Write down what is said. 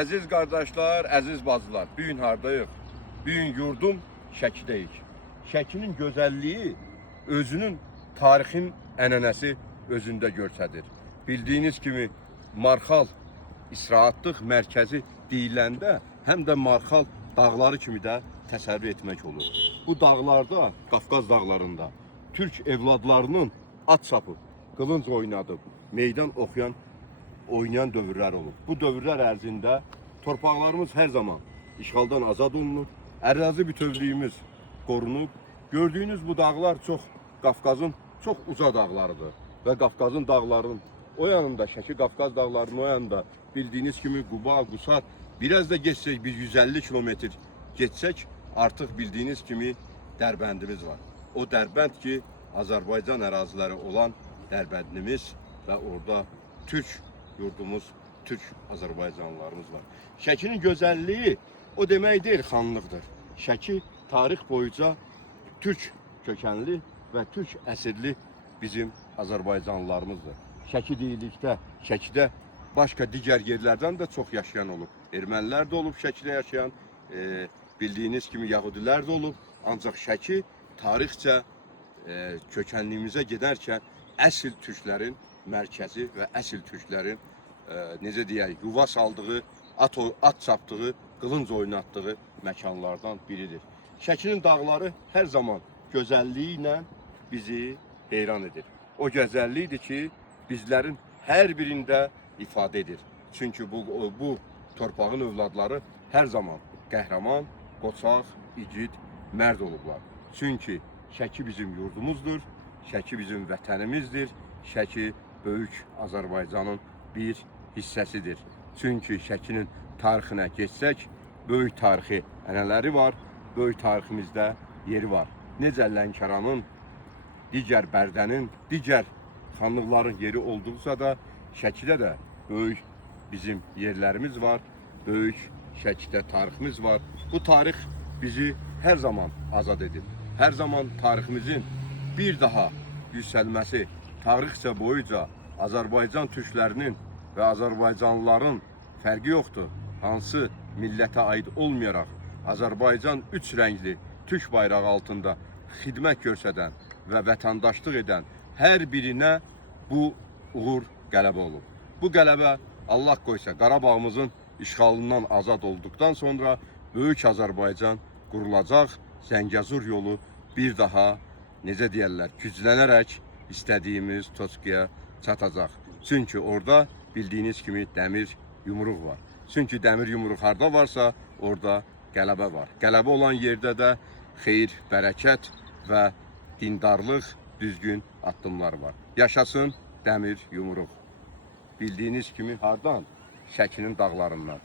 Əziz qardaşlar, əziz bacılar, bu gün hardayıq? Bu gün yurdum Şəkidəyik. Şəkinin gözəlliyi özünün tarixin ənənəsi özündə göstərir. Bildiyiniz kimi Marxal istirahətlıq mərkəzi deyiləndə həm də Marxal dağları kimi də təsəvvür etmək olur. Bu dağlarda, Qafqaz dağlarında Türk evladlarının at çapıb, qılınc oynadıb, meydan oynayan dövrlər olub. Bu dövrlər ərzində torpaqlarımız hər zaman işğaldan azad olunur, ərazi bütövlüyümüz qorunub. Gördüyünüz bu dağlar Qafqazın çox uca dağlarıdır və Qafqazın dağlarının o yanında, Şəki Qafqaz dağlarının o yanında bildiyiniz kimi Quba, Qusar, biraz da geçsək, biz 150 kilometr geçsək, artıq bildiyiniz kimi Dərbəndimiz var. O Dərbənd ki, Azərbaycan əraziləri olan Dərbəndimiz və orada Türk yurdumuz, Türk Azərbaycanlılarımız var. Şəkinin gözəlliyi o demək deyil, xanlıqdır. Şəki tarix boyunca Türk kökənli və Türk əsirli bizim Azərbaycanlılarımızdır. Şəki deyilikdə, Şəkidə başqa digər yerlərdən də çox yaşayan olub. Ermənilər də olub Şəkidə yaşayan, bildiyiniz kimi Yahudilər də olub. Ancaq Şəki tarixcə kökənliyimizə gedərkən əsl türklərin mərkəzi və əsl türklərin necə deyək, yuva saldığı, at çapdığı, qılınc oynatdığı məkanlardan biridir. Şəkinin dağları hər zaman gözəlliyi ilə bizi heyran edir. O gözəllikdir ki, bizlərin hər birində ifadə edir. Çünki bu torpağın övladları hər zaman qəhrəman, qoçaq, igid, mərd olublar. Çünki Şəki bizim yurdumuzdur, Şəki bizim vətənimizdir, Şəki böyük Azərbaycanın bir hissəsidir. Çünki Şəkinin tarixinə geçsək, böyük tarixi ənənələri var, böyük tariximizdə yeri var. Necə Lənkəranın, digər Bərdənin, digər xanlıqların yeri olduqsa da, Şəkidə də böyük bizim yerlərimiz var, böyük Şəkidə tariximiz var. Bu tarix bizi hər zaman azad edir. Hər zaman tariximizin bir daha yüksəlməsi, tarixcə boyunca Azərbaycan türklərinin və Azərbaycanlıların fərqi yoxdur. Hansı millətə aid olmayaraq Azərbaycan üç rəngli türk bayrağı altında xidmət göstərən və vətəndaşlıq edən hər birinə bu uğur qələbə olub. Bu qələbə Allah qoysa Qarabağımızın işğalından azad olduqdan sonra böyük Azərbaycan qurulacaq, Zəngəzur yolu bir daha, necə deyərlər, güclənərək istədiyimiz Toçkuya çatacaq. Çünki orada bildiyiniz kimi dəmir yumruq var. Çünki dəmir yumruq harda varsa, orada qələbə var. Qələbə olan yerdə də xeyir, bərəkət və dindarlıq, düzgün addımlar var. Yaşasın dəmir yumruq. Bildiyiniz kimi hardan? Şəkinin dağlarından.